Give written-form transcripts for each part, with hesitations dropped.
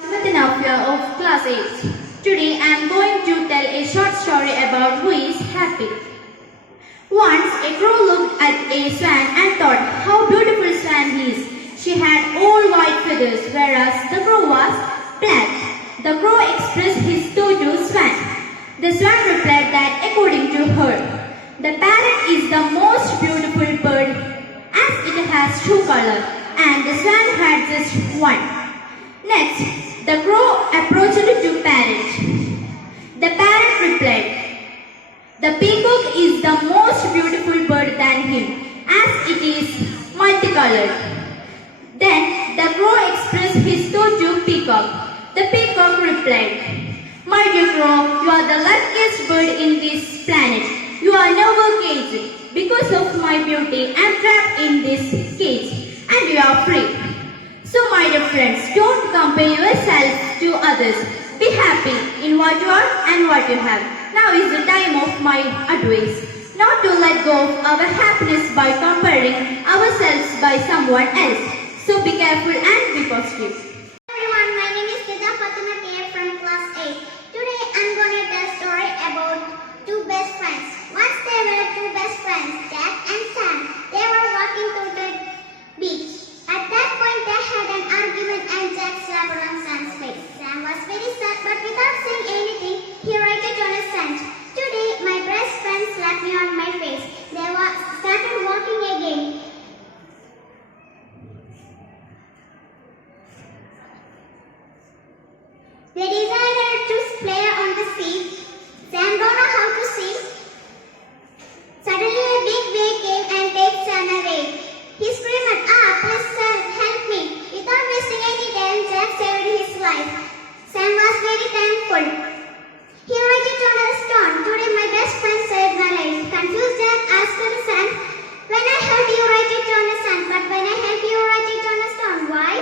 Mathanafia of class 8. Today I am going to tell a short story about who is happy. Once a crow looked at a swan and thought, how beautiful swan he is. She had all white feathers, whereas the crow was black. The crow expressed his thought to swan. The swan replied that according to her, the parrot is the most beautiful bird as it has two colors and the swan had just one. Next, the crow approached to parrot. The parrot replied, the peacock is the most beautiful bird than him as it is multicolored. Then the crow expressed his thought to peacock. The peacock replied, my dear crow, you are the luckiest bird in this planet. You are never caged. Because of my beauty, I am trapped in this cage and you are free. So my dear friends, don't compare yourself to others. Be happy in what you are and what you have. Now is the time of my advice. Not to let go of our happiness by comparing ourselves by someone else. So be careful and be positive. Everyone, my name is Nida Fatima K from class 8. Today I'm going to tell a story about two best friends. Once there were two best friends, Jack and Sam. They were walking through the beach. At that point they had an argument and Jack slapped on Sam's face. Sam was very sad, but without saying anything, he wrote it on his sand. Today my best friend slapped me on my face. They started walking again. They decided to play on the sea. Sam don't know how to swim. Suddenly a big wave came and took Sam away. He screamed, please sir, help me. Without wasting any time, Jack saved his life. Sam was very thankful. He wrote it on a stone. Today my best friend saved my life. Confused Jack asked Sam, when I heard you write it on a sand, but when I help you write it on a stone, why?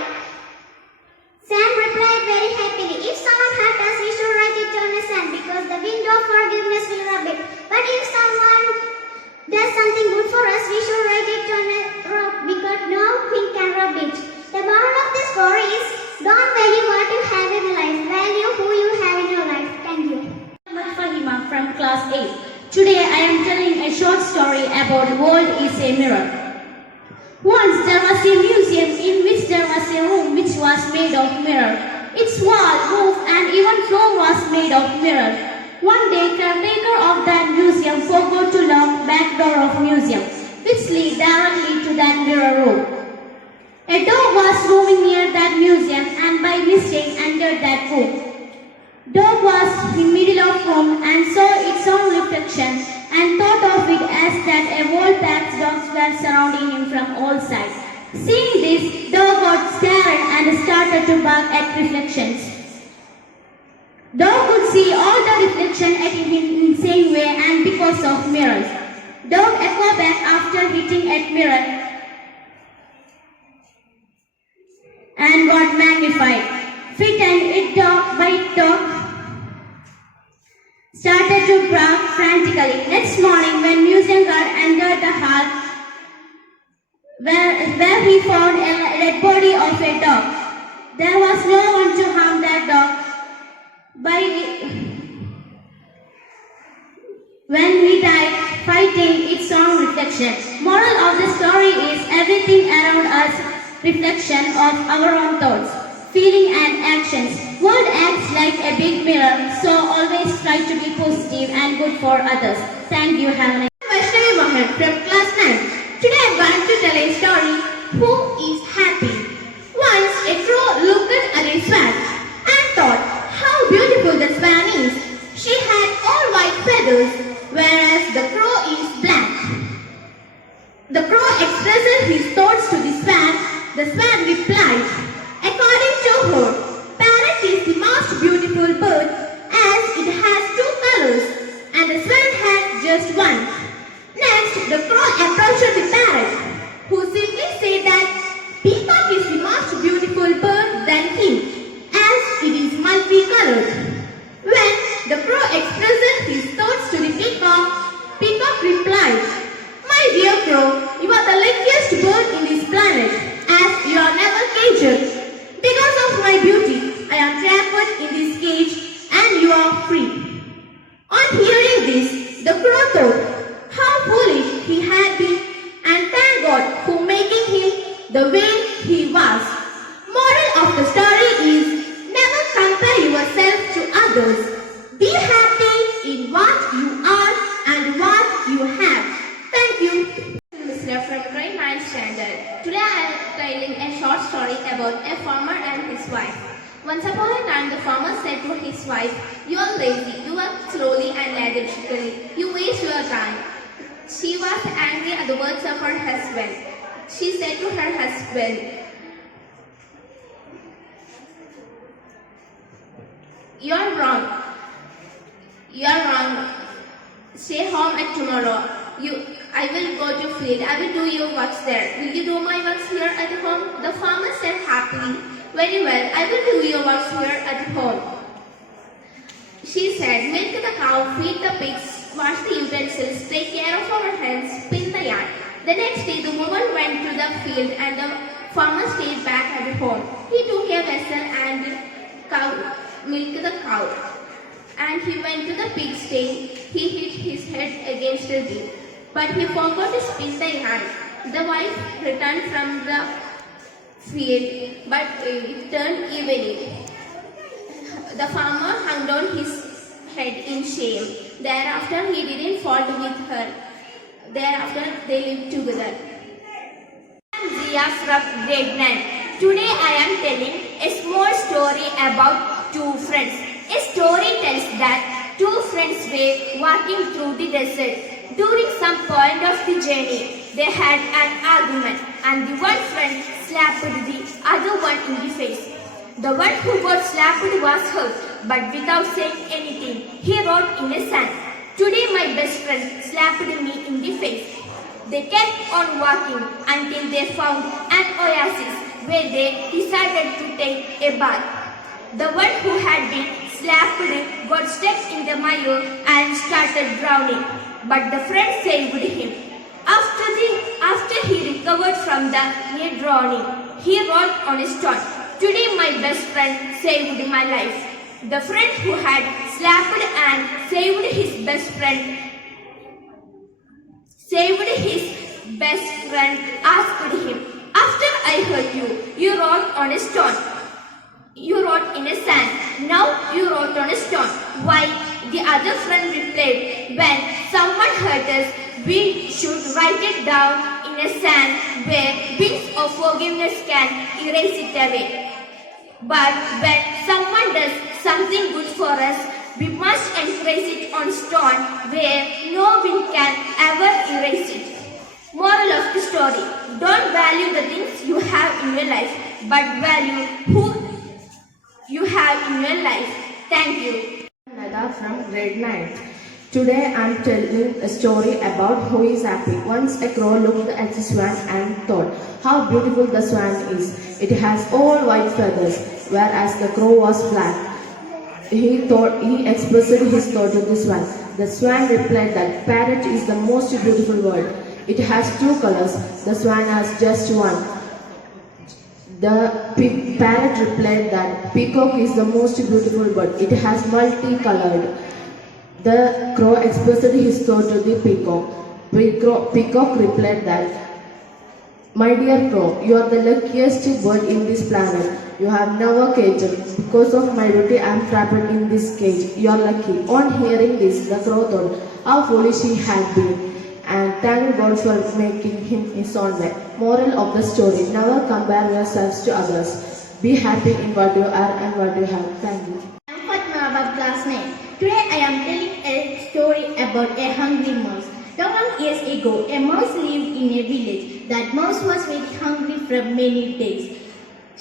Sam replied very happily, if someone hurt us, we should write it on the sand because the wind of forgiveness will rub it. But if someone does something good for us, we should write it on a rock because no wind can rub it. The moral of this story is, don't value what you have in life, value who you have in your life. Thank you. I'm Fahima from class 8. Today I am telling a short story about the world is a mirror. Once there was a museum in which there was a room which was made of mirror. Its wall, roof and even floor was made of mirror. One day caretaker of that museum forgot to lock back door of museum, which lead directly to that mirror room. A dog was roaming near that museum and by mistake entered that room. Dog was in middle of room and saw its own reflection and thought of it as that a whole packed dogs were surrounding him from all sides. Seeing this, dog got scared and started to bark at reflections. Dog could see all the reflection at him in the same way and because of mirrors. Dog echoed back after hitting at mirror and got magnified. Frightened, it dog by dog started to bark frantically. Next morning, when museum guard entered the hall, where he found a dead body of a dog, there was no one to harm that dog. When he died, fighting its own reflection. Moral of the story is everything around us reflection of our own thoughts, feeling and actions. World acts like a big mirror, so always try to be positive and good for others. Thank you. Have a nice day. Vaishnavi Mohan from class 9. Today I am going to tell a story, Who is Happy? Once a crow looked at a swan and thought, how beautiful the swan is. She had all white feathers, whereas the crow is black. The crow expressed his thoughts to the swan. The swan replied, according to her, parrot is the most beautiful bird as it has two colors and the swan had just one. Next, the crow approached the parrot, who simply said that peacock is the most beautiful bird than him as it is multicolored. When the crow expressed his thoughts to the peacock, peacock replied, my dear crow, you are the luckiest bird in this planet as you are never caged. the way he was. Moral of the story is never compare yourself to others. Be happy in what you are and what you have. Thank you. Mr. from grade 9 standard. Today I am telling a short story about a farmer and his wife. Once upon a time, the farmer said to his wife, "You are lazy, you work slowly and lethargically, you waste your time." She was angry at the words of her husband. She said to her husband, "You are wrong. You are wrong. Stay home at tomorrow. I will go to field. I will do your works there. Will you do my works here at home?" The farmer said happily, "Very well, I will do your works here at home." She said, "Milk the cow, feed the pigs, wash the utensils, take care of our hens, spin the yarn." The next day, the woman went to the field and the farmer stayed back at home. He took a vessel and milked the cow. And he went to the pig stall. He hit his head against the wheel, but he forgot to spin the yarn. The wife returned from the field, but it turned evening. The farmer hung down his head in shame. Thereafter, he didn't fall with her. Thereafter, they lived together. I am Zia from grade 9. Today I am telling a small story about two friends. A story tells that two friends were walking through the desert. During some point of the journey, they had an argument, and the one friend slapped the other one in the face. The one who got slapped was hurt, but without saying anything, he wrote in the sand, "Today my best friend slapped me in the face." They kept on walking until they found an oasis where they decided to take a bath. The one who had been slapped got stuck in the mire and started drowning, but the friend saved him. After he recovered from the near drowning, he wrote on a stone, "Today my best friend saved my life." The friend who had slapped and saved his best friend asked him, "After I hurt you, you wrote on a stone. You wrote in a sand. Now you wrote on a stone. Why?" The other friend replied, "When someone hurt us, we should write it down in a sand where winds of forgiveness can erase it away. But when someone does something good for us, we must engrace it on stone where no wind can ever erase it." Moral of the story: don't value the things you have in your life, but value who you have in your life. Thank you. Nada from grade 9. Today I am telling a story about who is happy. Once a crow looked at the swan and thought, "How beautiful the swan is. It has all white feathers," whereas the crow was black. He expressed his thought to the swan. The swan replied that parrot is the most beautiful bird. It has two colors. The swan has just one. The parrot replied that peacock is the most beautiful bird. It has multicolored. The crow expressed his thought to the peacock. Peacock replied that, "My dear crow, you are the luckiest bird in this planet. You have never caged. Because of my duty, I am trapped in this cage. You are lucky." On hearing this, the crow thought how foolish he had been, and thanked God for making him his own way. Moral of the story: never compare yourselves to others. Be happy in what you are and what you have. Thank you. I am Fatma of class 9. Today I am telling a story about a hungry mouse. Long years ago, a mouse lived in a village. That mouse was very hungry from many days.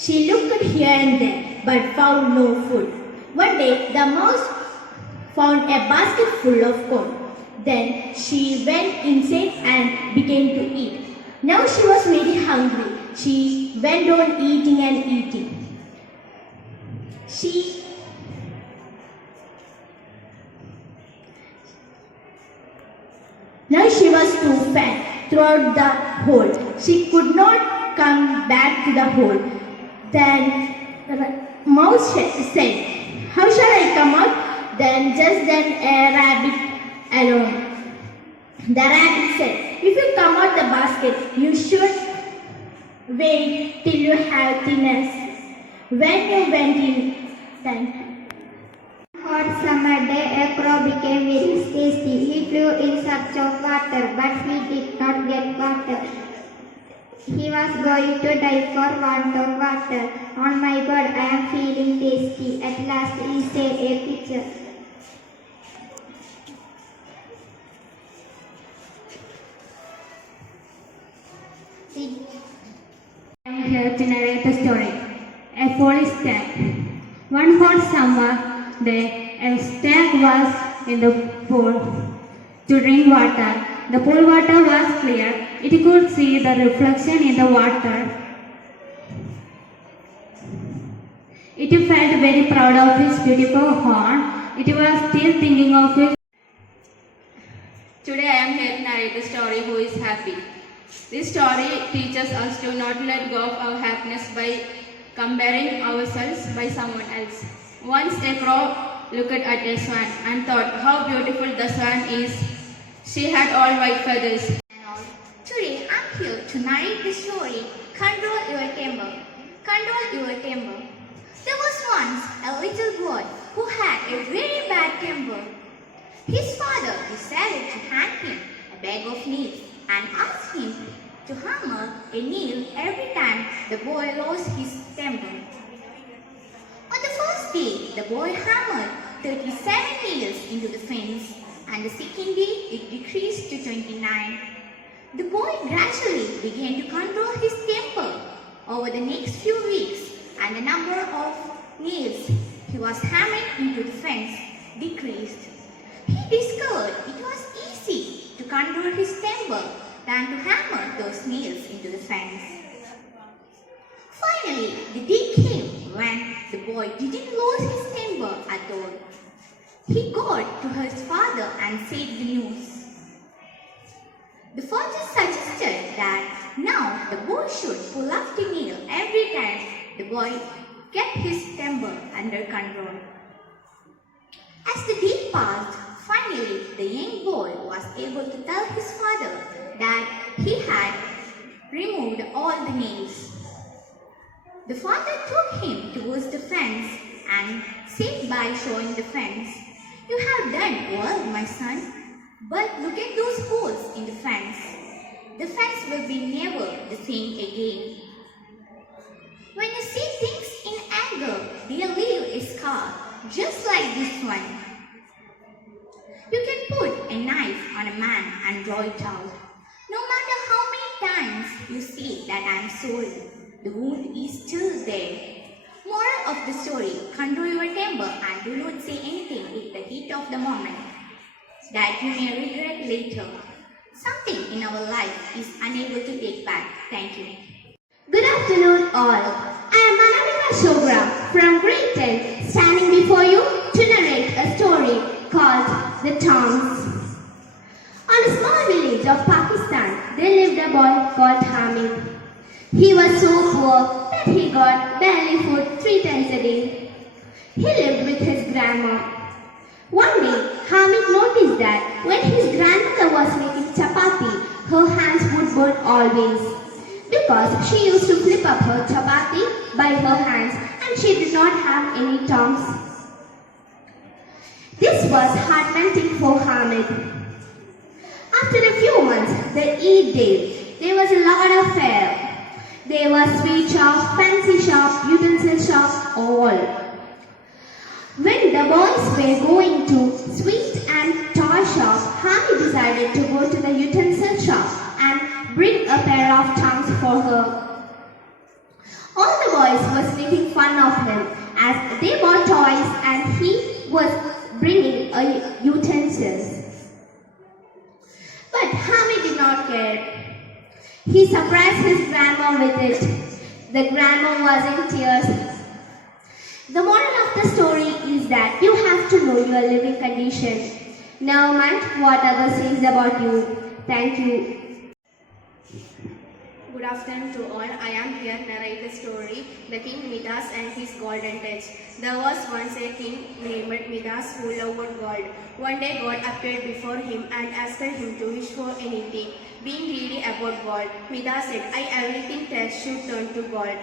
She looked here and there, but found no food. One day, the mouse found a basket full of corn. Then she went inside and began to eat. Now she was very hungry. She went on eating and eating. Now she was too fat throughout the hole. She could not come back to the hole. Then the mouse said, "How shall I come out?" Just then a rabbit alone. The rabbit said, "If you come out the basket, you should Wait till you have thinness. When you went in, then Hot summer day, a crow became very tasty. He flew in search of water, but he did not get water. He was going to die for want of water. Oh my God, I am feeling tasty. At last he saved a pitcher. I am here to narrate a story. A foolish stag. One hot summer day, a stag was in the pool to drink water. The pool water was clear. It could see the reflection in the water. It felt very proud of its beautiful horn. It was still thinking of it. Today I am here to narrate the story Who is Happy. This story teaches us to not let go of our happiness by comparing ourselves by someone else. Once a crow looked at a swan and thought how beautiful the swan is. She had all white feathers. Today I'm here to narrate the story Control Your Temper. Control Your Temper. There was once a little boy who had a very bad temper. His father decided to hand him a bag of nails and asked him to hammer a nail every time the boy lost his temper. On the first day, the boy hammered 37 nails into the fence, and the second day it decreased to 29. The boy gradually began to control his temper over the next few weeks, and the number of nails he was hammering into the fence decreased. He discovered it was easy to control his temper than to hammer those nails into the fence. Finally, the day came when the boy didn't lose his temper at all. He got to his father and said the news. The father suggested that now the boy should pull up the nail every time the boy kept his temper under control. As the day passed, finally the young boy was able to tell his father that he had removed all the nails. The father took him towards the fence and said by showing the fence, "You have done well, my son, but look at those holes in the fence. The fence will be never the same again. When you see things in anger, they leave a scar, just like this one. You can put a knife on a man and draw it out. No matter how many times you say that I am sorry, the wound is still there. Moral of the story, control your temper and do not say anything in the heat of the moment that you may regret later. Something in our life is unable to take back." Thank you. Good afternoon all. I am Manavika Chopra from grade 10 standing before you to narrate a story called The Tongs. On a small village of Pakistan, there lived a boy called Hamid. He was so poor that he got barely food 3 times a day. He lived with his grandma. One day, Hamid noticed that when his grandmother was making chapati, her hands would burn always, because she used to flip up her chapati by her hands and she did not have any tongs. This was heart-wrenching for Hamid. After a few months, the Eid day, there was a lot of fair. There was sweet shop, fancy shop, utensil shop, all. When the boys were going to sweet and toy shop, Hamid decided to go to the utensil shop and bring a pair of tongs for her. All the boys were making fun of him as they bought toys and he was bringing a utensils. But Hamid did not care. He surprised his grandma with it. The grandma was in tears. The moral of the story is that you have to know your living condition. Never mind what others say about you. Thank you. Good afternoon to all. I am here to narrate the story, The King Midas and His Golden Touch. There was once a king named Midas who loved gold. One day God appeared before him and asked him to wish for anything. being greedy about gold. Midas said, everything touched should turn to gold.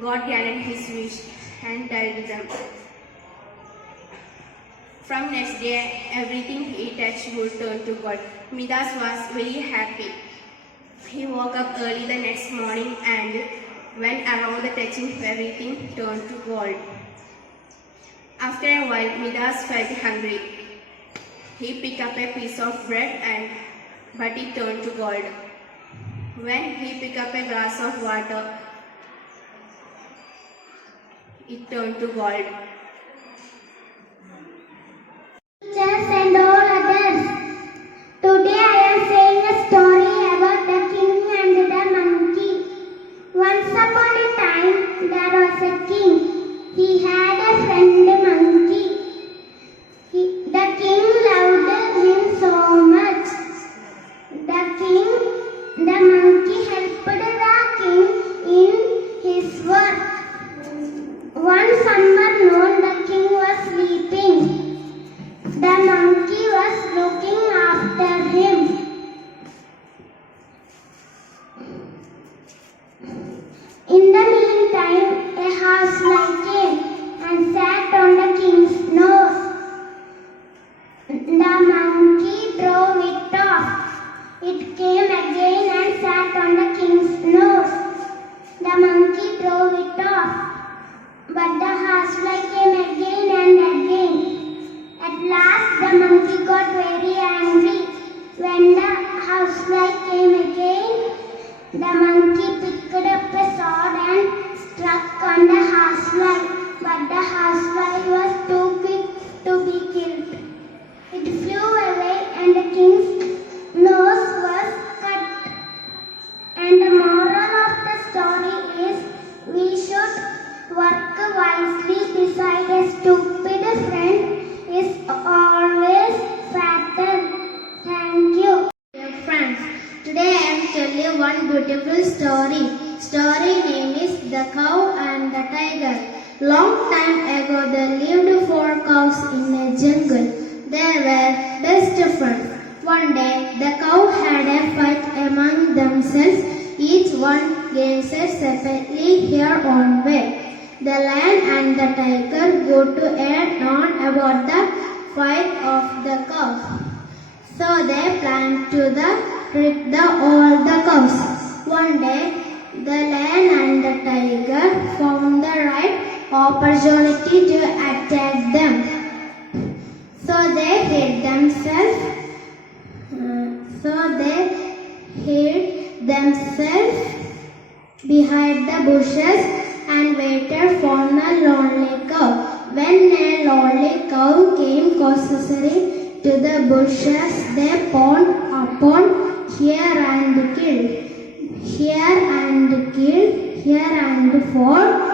God granted his wish and told them. From next day, everything he touched would turn to gold. Midas was very happy. He woke up early the next morning and went around the touching everything turned to gold. After a while, Midas felt hungry. He picked up a piece of bread but it turned to gold. When he picked up a glass of water, it turned to gold. Teachers and all others. Today I am saying a story about the king and the monkey. Once upon a time there was a king. He had a friend monkey. The king loved him so much. The monkey helped the king in his work. One summer noon the king was sleeping. The monkey was looking after him. In the meantime, a housefly came and sat on the king's nose. The monkey drove it off. It came again and sat on the king's nose. The monkey drove it off. But the housefly came again and again. At last the monkey got very angry. When the housefly came again, the monkey picked up a sword and struck on the housefly. But the housefly was too quick to be killed. It flew away and the king's nose was cut. And the moral of the story is we should work wisely beside a stupid friend is always fatal. Thank you. Dear friends, today I am telling you one beautiful story. Story name is The Cow and the Tiger. Long time ago there lived 4 cows in a jungle. They were best friends. One day the cow had a fight among themselves. Each one gazed separately her own way. The lion and the tiger go to know about the fight of the cows. So they planned to trick all the cows. One day, the lion and the tiger found the right opportunity to attack them. So they hid themselves behind the bushes and waited for a lonely cow. When a lonely cow came closer to the bushes, they pounced upon here and killed, here and 4